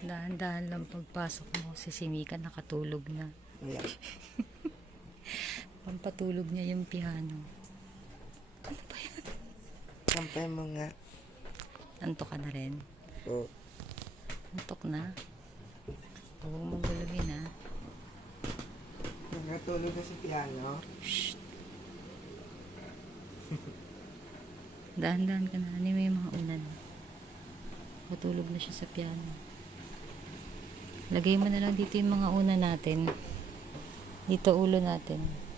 Dahan-dahan lang pagpasok mo. Si Simika nakatulog na. Wala. Pampatulog niya yung piano. Sampay mo nga. Antok ka na rin. Oo. Antok na. Huwag mong gulugin ha. Nakatulog na si piano. Shh. Dahan-dahan ka na. Ano yung mga unan? Matulog na siya sa piano. Lagay mo na lang dito yung mga una natin. Dito ulo natin.